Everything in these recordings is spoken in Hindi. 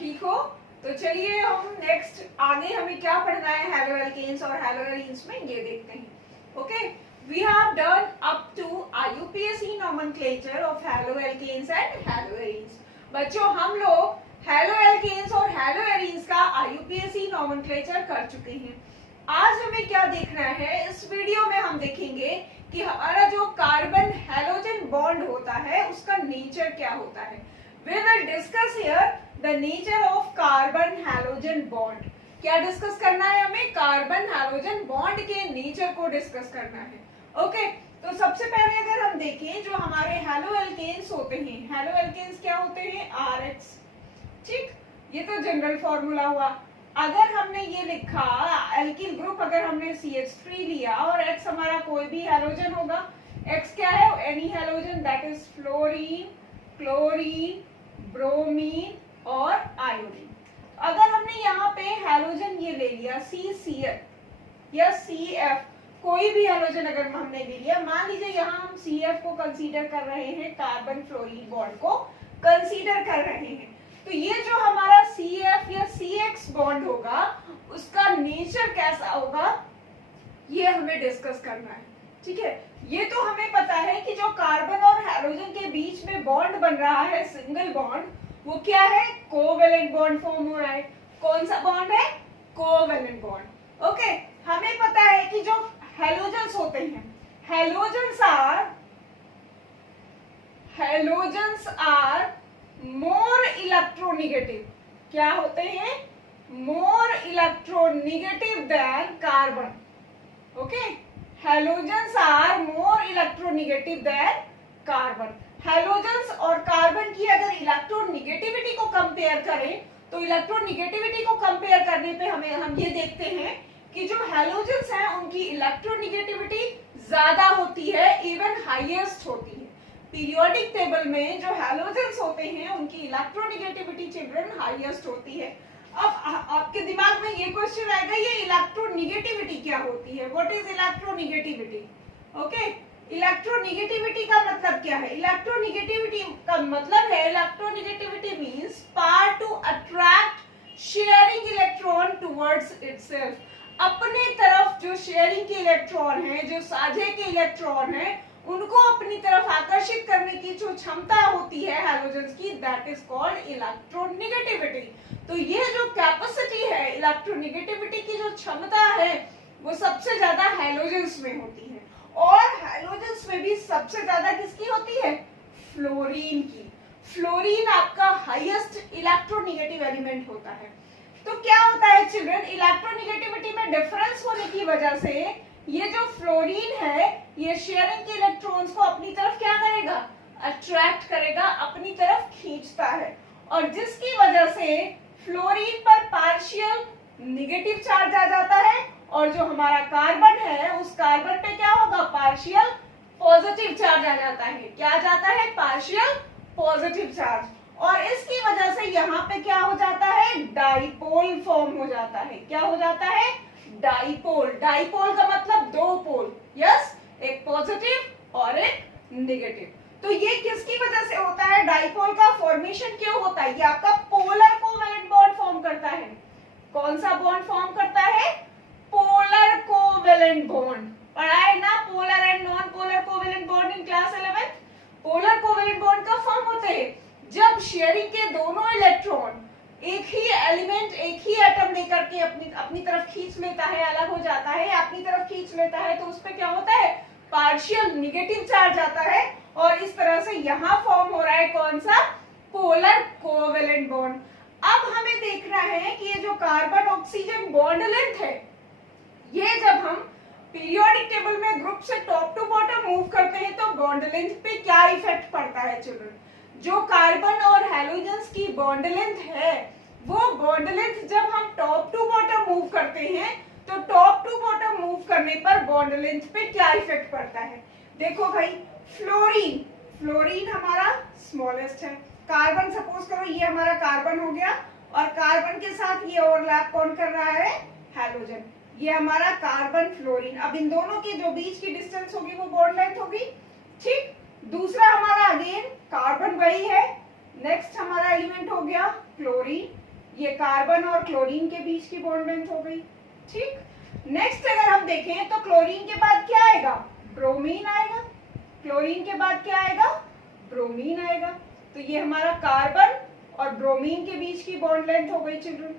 ठीक हो? तो चलिए हम नेक्स्ट आगे हमें क्या पढ़ना है हैलो एल्केन्स और हैलो एरीन्स में ये देखते हैं। Okay, we have done up to IUPAC nomenclature of haloalkanes and haloarenes. बच्चों हम लोग हैलो एल्केन्स और हैलो एरीन्स का IUPAC नोमेनक्लेचर कर चुके हैं। आज हमें क्या देखना है, इस वीडियो में हम देखेंगे कि हमारा जो कार्बन हैलोजन बॉन्ड होता है उसका नेचर क्या होता है। We will discuss here the nature of carbon halogen bond. क्या डिस्कस करना है हमें? कार्बन हैलोजन बॉन्ड के नेचर को डिस्कस करना है। ओके, तो सबसे पहले अगर हम देखें जो हमारे हैलो एल्केन्स होते हैं, हैलो एल्केन्स क्या होते हैं? RH। ठीक, ये तो जनरल फॉर्मूला हुआ। अगर हमने ये लिखा एल्किल ग्रुप, अगर हमने CH3 लिया और X हमारा कोई भी हैलोजन होगा, X क्या है? Any halogen, that is fluorine, chlorine, bromine और आयोडीन। अगर हमने यहाँ पे हैलोजन ये ले लिया CCl या CF, कोई भी हैलोजन अगर हमने ले लिया, मान लीजिए यहाँ हम CF को कंसीडर कर रहे हैं, कार्बन फ्लोरीन बॉन्ड को कंसीडर कर रहे हैं, तो ये जो हमारा CF या CX बॉन्ड होगा उसका नेचर कैसा होगा ये हमें डिस्कस करना है। ठीक है, ये तो हमें पता है कि जो कार्बन और हैलोजन के बीच में बॉन्ड बन रहा है, सिंगल बॉन्ड, वो क्या है? कोवेलेंट बॉन्ड फॉर्म हो रहा है। कौन सा बॉन्ड है? Covalent bond. ओके, हमें पता है कि जो हैलोजन्स होते हैं, हैलोजन्स आर मोर इलेक्ट्रोनेगेटिव। क्या होते हैं? More electronegative than carbon. Okay, halogens are more electronegative than carbon. Halogens और कार्बन की अगर इलेक्ट्रोनेगेटिविटी को कंपेयर करें तो इलेक्ट्रोनेगेटिविटी को कंपेयर करने पे हम ये देखते हैं कि जो हैलोजन्स हैं उनकी इलेक्ट्रोनेगेटिविटी ज्यादा होती है, इवन हाईएस्ट होती है। पीरियोडिक टेबल में जो हैलोजन्स होते हैं उनकी इलेक्ट्रोनेगेटिविटी चिल्ड्रन हाईएस्ट होती है। अब आपके दिमाग में ये क्वेश्चन आएगा, ये इलेक्ट्रोनेगेटिविटी क्या होती है? What is electronegativity? Okay, electronegativity का मतलब क्या है? इलेक्ट्रोनेगेटिविटी का मतलब है, electronegativity means power to attract sharing electron towards itself. अपने तरफ जो शेयरिंग के इलेक्ट्रॉन है, जो साझे के इलेक्ट्रॉन है, उनको अपनी तरफ आकर्षित करने की जो क्षमता होती है हैलोजन्स की, दैट इज कॉल्ड इलेक्ट्रोनेगेटिविटी। तो ये जो कैपेसिटी है, इलेक्ट्रोनेगेटिविटी की जो क्षमता है, वो सबसे ज्यादा हैलोजन्स में होती है। और हैलोजन्स में भी सबसे ज्यादा किसकी होती है? फ्लोरीन की। फ्लोरीन आपका हाईएस्ट इलेक्ट्रोनेगेटिव एलिमेंट होता है। तो क्या होता है चिल्ड्रन, इलेक्ट्रोनेगेटिविटी में डिफरेंस होने की वजह से ये जो फ्लोरीन है, ये शेयरिंग के इलेक्ट्रॉन्स को अपनी तरफ क्या करेगा? अट्रैक्ट करेगा, अपनी तरफ खींचता है। और जिसकी वजह से फ्लोरीन पर पार्शियल नेगेटिव चार्ज आ जाता है, और जो हमारा कार्बन है उस कार्बन पे क्या होगा? पार्शियल पॉजिटिव चार्ज आ जाता है। क्या आ जाता है? Partial positive charge. और इसकी वजह से यहाँ पे क्या हो जाता है? डाइपोल फॉर्म हो जाता है। क्या हो जाता है? डाइपोल। डाइपोल का मतलब दो पोल, यस, एक पॉजिटिव और एक नेगेटिव। तो ये किसकी वजह से होता है? डाइपोल का फॉर्मेशन क्यों होता है? ये आपका पोलर कोवेलेंट बॉन्ड फॉर्म करता है। कौन सा बॉन्ड फॉर्म करता है? Polar covalent bond. पढ़ा है ना polar and non polar covalent bond in class 11। Polar covalent bond कब फॉर्म होते हैं? जब शेयरिंग के दोनों इलेक्ट्रॉन एक ही एलिमेंट, एक ही एटम लेकर के अपनी तरफ खींच लेता है, अलग हो जाता है, अपनी तरफ खींच लेता है, तो उसपे क्या होता है? पार्शियल नेगेटिव चार्ज आता है। और इस तरह से यहाँ फॉर्म हो रहा है कौन सा? Polar covalent bond. अब हमें देखना है कि ये जो कार्बन ऑक्सीजन बॉन्ड लेंथ है, ये जब हम पीरियोडिक टेबल में ग्रुप से टॉप टू बॉटम मूव करते हैं तो बॉन्ड लेंथ पे क्या इफेक्ट पड़ता है चिल्ड्रन? जो कार्बन और हैलोजन्स की बॉन्ड लेंथ है, वो बॉन्ड लेंथ जब हम टॉप टू बॉटम मूव करते हैं तो टॉप टू बॉटम मूव करने पर बॉन्ड लेंथ पे क्या इफेक्ट पड़ता है? देखो भाई, फ्लोरीन हमारा स्मॉलेस्ट है। कार्बन, सपोज करो ये हमारा कार्बन हो गया, और कार्बन के साथ ये ओवरलैप कौन कर रहा है? हैलोजन। ये हमारा कार्बन फ्लोरीन। अब इन दोनों के जो बीच की डिस्टेंस होगी वो बॉन्ड लेंथ होगी। ठीक, दूसरा हमारा अगेन कार्बन वही है। नेक्स्ट हमारा एलिमेंट हो गया क्लोरीन, ये कार्बन और क्लोरीन के बीच की बॉन्ड लेंथ हो गई। ठीक, नेक्स्ट अगर हम देखें तो क्लोरीन के बाद क्या आएगा, ब्रोमीन आएगा। क्लोरीन के बाद क्या आएगा, ब्रोमीन आएगा। तो ये हमारा कार्बन और ब्रोमीन के बीच की बॉन्ड लेंथ हो गई चिल्ड्रन।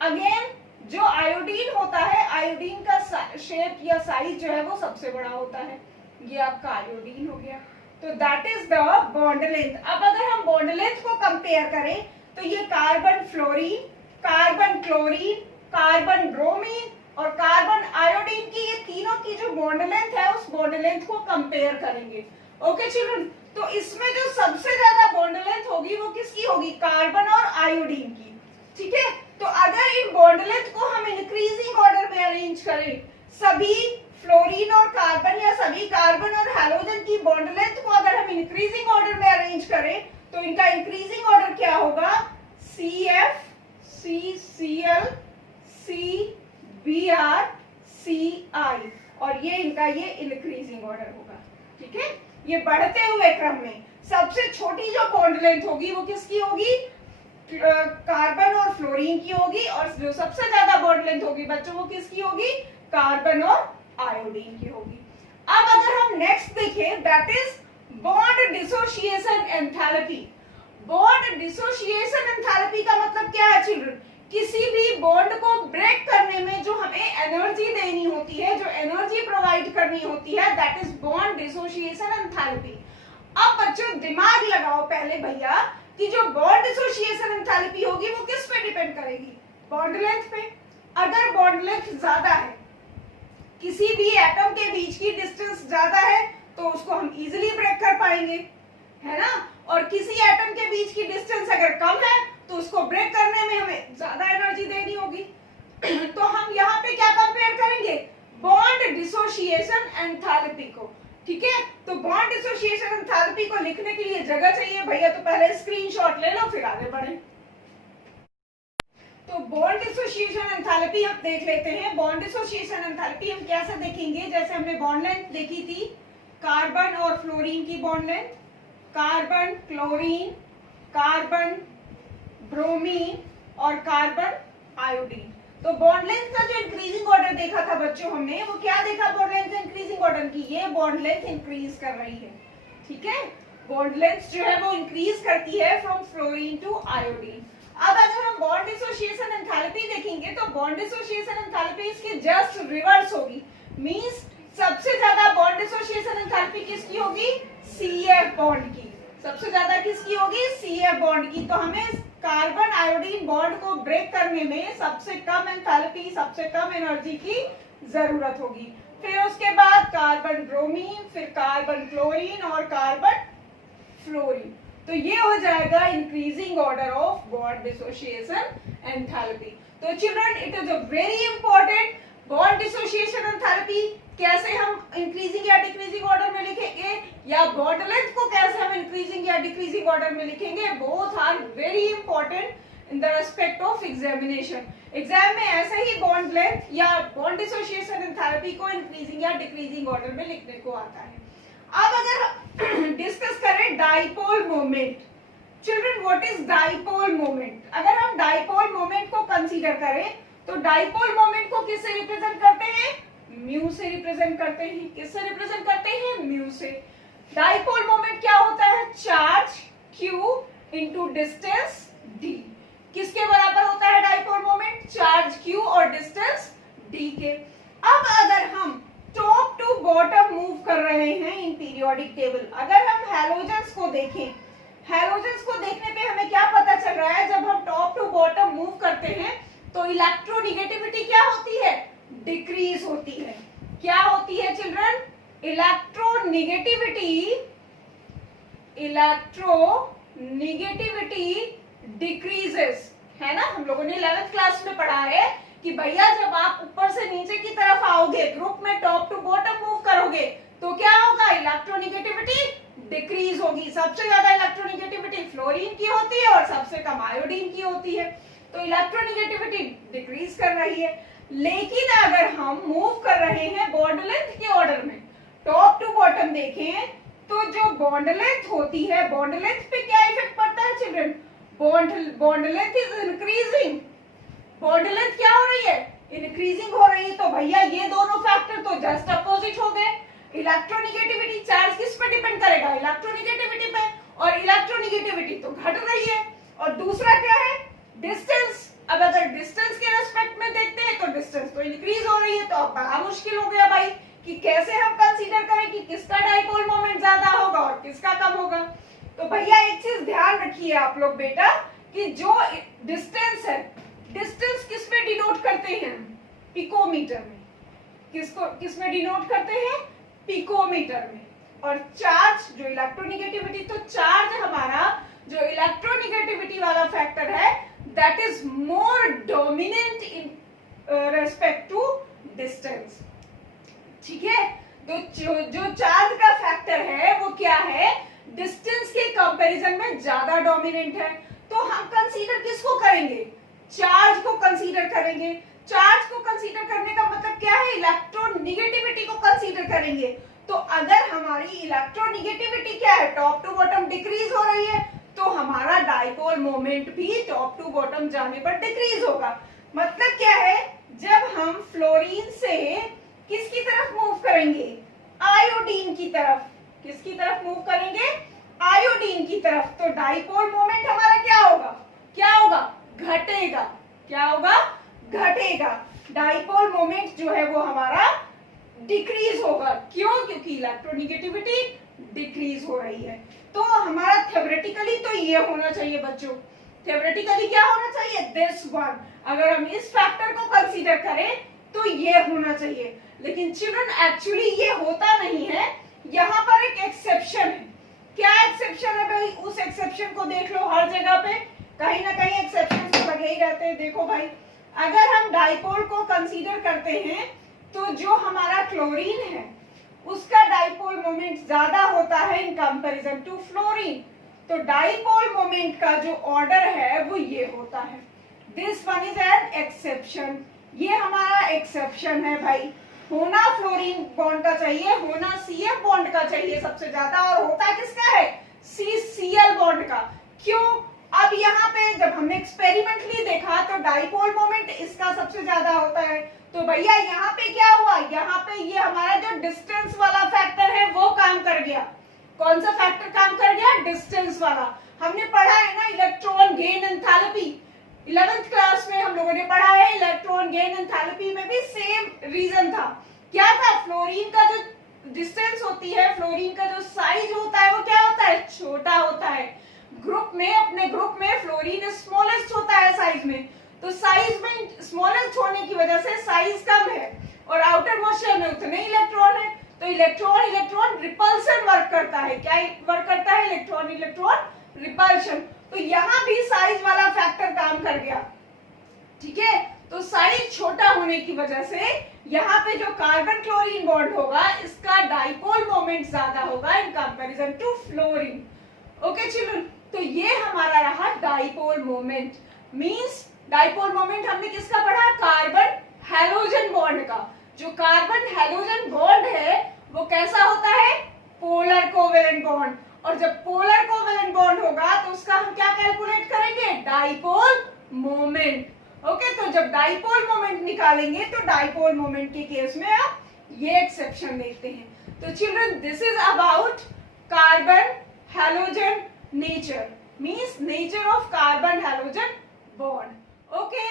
अगेन जो आयोडीन होता है, आयोडीन का शेप या साइज जो है वो सबसे बड़ा होता है। ये आपका आयोडीन हो गया। तो that is the bond length. अब अगर हम बॉन्ड लेंथ को कंपेयर करें तो ये carbon fluorine, carbon chlorine, carbon bromine और कार्बन आयोडीन की, ये तीनों की जो बॉन्ड लेंथ है उस बॉन्ड लेंथ को कंपेयर करेंगे। ओके चिल्ड्रन, तो इसमें जो सबसे ज्यादा बॉन्ड लेंथ होगी वो किसकी होगी, कार्बन और आयोडीन की। ठीक है, तो अगर इन बॉन्ड लेंथ को हम इंक्रीजिंग ऑर्डर में अरेंज करें, सभी फ्लोरीन और कार्बन या सभी कार्बन और हैलोजन की बॉन्ड लेंथ को अगर हम इंक्रीजिंग ऑर्डर में अरेंज करें तो इनका इंक्रीजिंग ऑर्डर क्या होगा, CF, CCl, CBr, CI, और ये इनका ये इंक्रीजिंग ऑर्डर होगा। ठीक है, ये बढ़ते हुए क्रम में सबसे छोटी जो बॉन्ड लेंथ होगी वो किसकी होगी, कार्बन और फ्लोरीन की होगी, और जो सबसे ज्यादा बॉन्ड लेंथ होगी बच्चों वो किसकी होगी, कार्बन और आयोडीन की होगी। अब अगर हम नेक्स्ट देखें, that is bond dissociation enthalpy. Bond dissociation enthalpy का मतलब क्या है चिल्ड्रन, किसी भी बॉन्ड को ब्रेक करने में जो हमें एनर्जी देनी होती है, जो एनर्जी प्रोवाइड करनी होती है, that is bond dissociation enthalpy. अब बच्चों दिमाग लगाओ पहले भैया कि जो बॉन्ड डिसोसिएशन एंथैल्पी होगी वो किस पे डिपेंड करेगी, बॉन्ड लेंथ पे। अगर बॉन्ड लेंथ ज्यादा है, किसी भी एटम के बीच की डिस्टेंस ज्यादा है तो उसको हम इजीली ब्रेक कर पाएंगे, है ना, और किसी एटम के बीच की डिस्टेंस अगर कम है तो उसको ब्रेक करने में हमें ज्यादा एनर्जी देनी होगी। तो हम यहाँ पे क्या कंपेयर करेंगे, बॉन्ड डिसोसिएशन एंथैल्पी को। ठीक है, तो बॉन्ड डिसोसिएशन एंथैल्पी को लिखने के लिए जगह चाहिए भैया, तो पहले स्क्रीनशॉट ले लो फिर आगे बढ़े। तो बॉन्ड डिसोसिएशन एंथैल्पी हम देख लेते हैं। बॉन्ड डिसोसिएशन एंथैल्पी हम कैसे देखेंगे, जैसे हमने बॉन्ड लेंथ देखी थी, कार्बन और फ्लोरीन की bond length, carbon chlorine, carbon bromine और कार्बन आयोडीन। तो बॉन्ड लेंथ का जो इंक्रीजिंग ऑर्डर देखा था बच्चों हमने, वो क्या देखा बॉन्ड लेंथ इंक्रीजिंग ऑर्डर की, ये बॉन्ड लेंथ इंक्रीज कर रही है। ठीक है, बॉन्ड लेंथ जो है वो इंक्रीज करती है फ्रॉम फ्लोरीन टू आयोडीन। अब अगर हम बॉन्ड डिसोसिएशन एंथैल्पी देखेंगे तो बॉन्ड डिसोसिएशन एंथैल्पी इसकी जस्ट रिवर्स होगी। मींस सबसे ज्यादा बॉन्ड डिसोसिएशन एंथैल्पी किसकी होगी, CF बॉन्ड की। सबसे ज्यादा किसकी होगी, CF बॉन्ड की। तो हमें कार्बन आयोडीन बॉन्ड को ब्रेक करने में सबसे कम एंथैल्पी, सबसे कम एनर्जी की जरूरत होगी। फिर उसके बाद कार्बन ब्रोमीन, फिर कार्बन क्लोरीन और कार्बन फ्लोरीन। तो ये हो जाएगा increasing order of bond dissociation enthalpy. तो children, it is a very important bond dissociation enthalpy कैसे हम इंक्रीजिंग या डिक्रीजिंग ऑर्डर में लिखेंगे, या बॉन्ड लेंथ को कैसे हम इंक्रीजिंग या डिक्रीजिंग ऑर्डर में लिखेंगे, both are very important in the respect of examination. Exam में ऐसे ही बॉन्ड लेंथ या बॉन्ड डिसोसिएशन एंथैल्पी को इंक्रीजिंग या डिक्रीजिंग ऑर्डर में लिखने को आता है। अब अगर डिस्कस करें dipole moment, children what is dipole moment. अगर हम डाइपोल मोमेंट को कंसीडर करें तो डाइपोल मोमेंट को किससे रिप्रेजेंट करते हैं, म्यू से रिप्रेजेंट करते हैं। किससे रिप्रेजेंट करते हैं, म्यू से। डाइपोल मोमेंट क्या होता है, charge Q into distance D। किसके बराबर होता है डाइपोल मोमेंट, चार्ज Q और डिस्टेंस D के। अब अगर हम टॉप टू बॉटम मूव कर रहे हैं इन पीरियोडिक टेबल, अगर हम हैलोजेंस को देखें, हैलोजेंस को देखने पे हमें क्या पता चल रहा है, जब हम टॉप टू बॉटम मूव करते हैं तो इलेक्ट्रोनिगेटिविटी क्या होती है, डिक्रीज होती है। क्या होती है चिल्ड्रन, इलेक्ट्रोनिगेटिविटी डिक्रीजेस, है ना। हम लोगों ने 11th क्लास में पढ़ा है कि भैया जब आप ऊपर से नीचे की तरफ आओगे, ग्रुप में टॉप टू बॉटम मूव करोगे तो क्या होगा, इलेक्ट्रोनिगेटिविटी डिक्रीज होगी। सबसे ज्यादा इलेक्ट्रोनिगेटिविटी फ्लोरीन की होती है और सबसे कम आयोडीन की होती है। तो इलेक्ट्रोनिगेटिविटी डिक्रीज कर रही है। लेकिन अगर हम मूव कर रहे हैं बॉन्ड लेंथ के ऑर्डर में, टॉप टू बॉटम देखें तो जो बॉन्ड लेंथ होती है, बॉन्ड लेंथ पे क्या इफेक्ट पड़ता है children, bond length is increasing, bond length क्या हो रही है, इंक्रीजिंग हो रही है। तो भैया ये दोनों फैक्टर तो जस्ट अपोजिट हो गए। इलेक्ट्रोनिगेटिविटी चार्ज किस पे डिपेंड करेगा, इलेक्ट्रोनिगेटिविटी पे, और इलेक्ट्रोनिगेटिविटी तो घट रही है। और दूसरा क्या है, डिस्टेंस। अब अगर डिस्टेंस के रेस्पेक्ट में देखते हैं तो डिस्टेंस तो इंक्रीज हो रही है। तो अब बड़ा मुश्किल हो गया भाई कि कैसे हम कंसीडर करें कि किसका डाइपोल मोमेंट ज्यादा होगा और किसका कम होगा। तो भैया एक चीज ध्यान रखिए आप लोग बेटा कि जो डिस्टेंस है, डिस्टेंस किस में डिनोट करते हैं, पिकोमीटर में। किसको किस में डिनोट करते हैं, पिकोमीटर में। और चार्ज जो इलेक्ट्रोनिगेटिविटी, तो चार्ज हमारा जो इलेक्ट्रोनिगेटिविटी वाला फैक्टर है that is more dominant in respect to distance. ठीक है, तो जो चार्ज का फैक्टर है वो क्या है, डिस्टेंस के कंपैरिजन में ज्यादा डोमिनेंट है। तो हम कंसीडर किसको करेंगे, चार्ज को कंसीडर करेंगे। चार्ज को कंसीडर करने का मतलब क्या है, इलेक्ट्रोनिगेटिविटी को कंसीडर करेंगे। तो अगर हमारी इलेक्ट्रोनिगेटिविटी क्या है, टॉप टू बॉटम डिक्रीज हो रही है, तो हमारा डाइपोल मोमेंट भी टॉप टू बॉटम जाने पर डिक्रीज होगा। मतलब क्या है, जब हम फ्लोरीन से किसकी तरफ मूव करेंगे, आयोडीन की तरफ। किसकी तरफ मूव करेंगे, आयोडीन की तरफ। तो डाइपोल मोमेंट हमारा क्या होगा, क्या होगा, घटेगा। क्या होगा, घटेगा। डाइपोल मोमेंट जो है वो हमारा डिक्रीज होगा। क्यों, क्योंकि इलेक्ट्रोनिगेटिविटी डिक्रीज हो रही है। तो हमारा थ्योरेटिकली तो ये होना चाहिए बच्चों, थ्योरेटिकली क्या होना चाहिए, दिस वन। अगर हम इस फैक्टर को कंसीडर करें तो ये होना चाहिए। लेकिन चिल्ड्रन एक्चुअली ये होता नहीं है, यहाँ पर एक एक्सेप्शन है। क्या एक्सेप्शन है भाई, उस एक्सेप्शन को देख लो। हर जगह पे कहीं ना कहीं एक्सेप्शन तो लगे ही रहते हैं। देखो भाई, अगर हम डाइपोल को कंसीडर करते हैं तो जो हमारा क्लोरीन है उसका डाइपोल मोमेंट ज्यादा होता है इन कंपैरिजन टू फ्लोरीन। तो डाइपोल मोमेंट का जो ऑर्डर है वो ये होता है। This one is an exception. ये हमारा एक्सेप्शन है भाई। होना फ्लोरीन बॉन्ड का चाहिए, होना CF बॉन्ड का चाहिए सबसे ज्यादा, और होता किसका है, CCl बॉन्ड का। क्यों, अब यहाँ पे जब हमने एक्सपेरिमेंटली देखा तो डाइपोल मोमेंट इसका सबसे ज्यादा होता है। तो भैया यहाँ पे क्या हुआ, यहाँ पे ये हमारा जो डिस्टेंस वाला फैक्टर है वो काम कर गया। कौन सा फैक्टर काम कर गया, डिस्टेंस वाला। हमने पढ़ा है ना electron gain enthalpy, 11th class में हम लोगों ने पढ़ा है। इलेक्ट्रॉन गेन एंथैल्पी में भी सेम रीजन था। क्या था, फ्लोरीन का जो डिस्टेंस होती है, फ्लोरीन का जो साइज होता है वो क्या होता है, छोटा होता है। ग्रुप में, अपने ग्रुप में फ्लोरीन स्मॉलेस्ट होता है साइज में। तो साइज में स्मॉलेस्ट होने की वजह से साइज कम है और आउटर मोस्ट शेल में उतने इलेक्ट्रॉन है। तो इलेक्ट्रॉन इलेक्ट्रॉन रिपल्सन वर्क करता है। क्या वर्क करता है, इलेक्ट्रॉन इलेक्ट्रॉन रिपल्शन। तो यहाँ भी साइज वाला फैक्टर काम कर गया। ठीक है, तो साइज छोटा होने की वजह से यहाँ पे जो कार्बन क्लोरीन बॉन्ड होगा इसका डाइपोल मोमेंट ज्यादा होगा in comparison to fluorine. Okay children, तो ये हमारा रहा dipole moment. Means dipole moment हमने किसका पढ़ा, कार्बन हैलोजन बॉन्ड का। जो कार्बन हैलोजन बॉन्ड है वो कैसा होता है, पोलर कोवेलेंट बॉन्ड। और जब पोलर कोवेलेंट बॉन्ड होगा तो उसका हम क्या कैलकुलेट करेंगे, डाइपोल मोमेंट। ओके, तो जब डाइपोल मोमेंट निकालेंगे तो डाइपोल मोमेंट के केस में आप ये एक्सेप्शन देखते हैं। तो children, this is about carbon halogen nature, means nature of carbon halogen bond. Okay.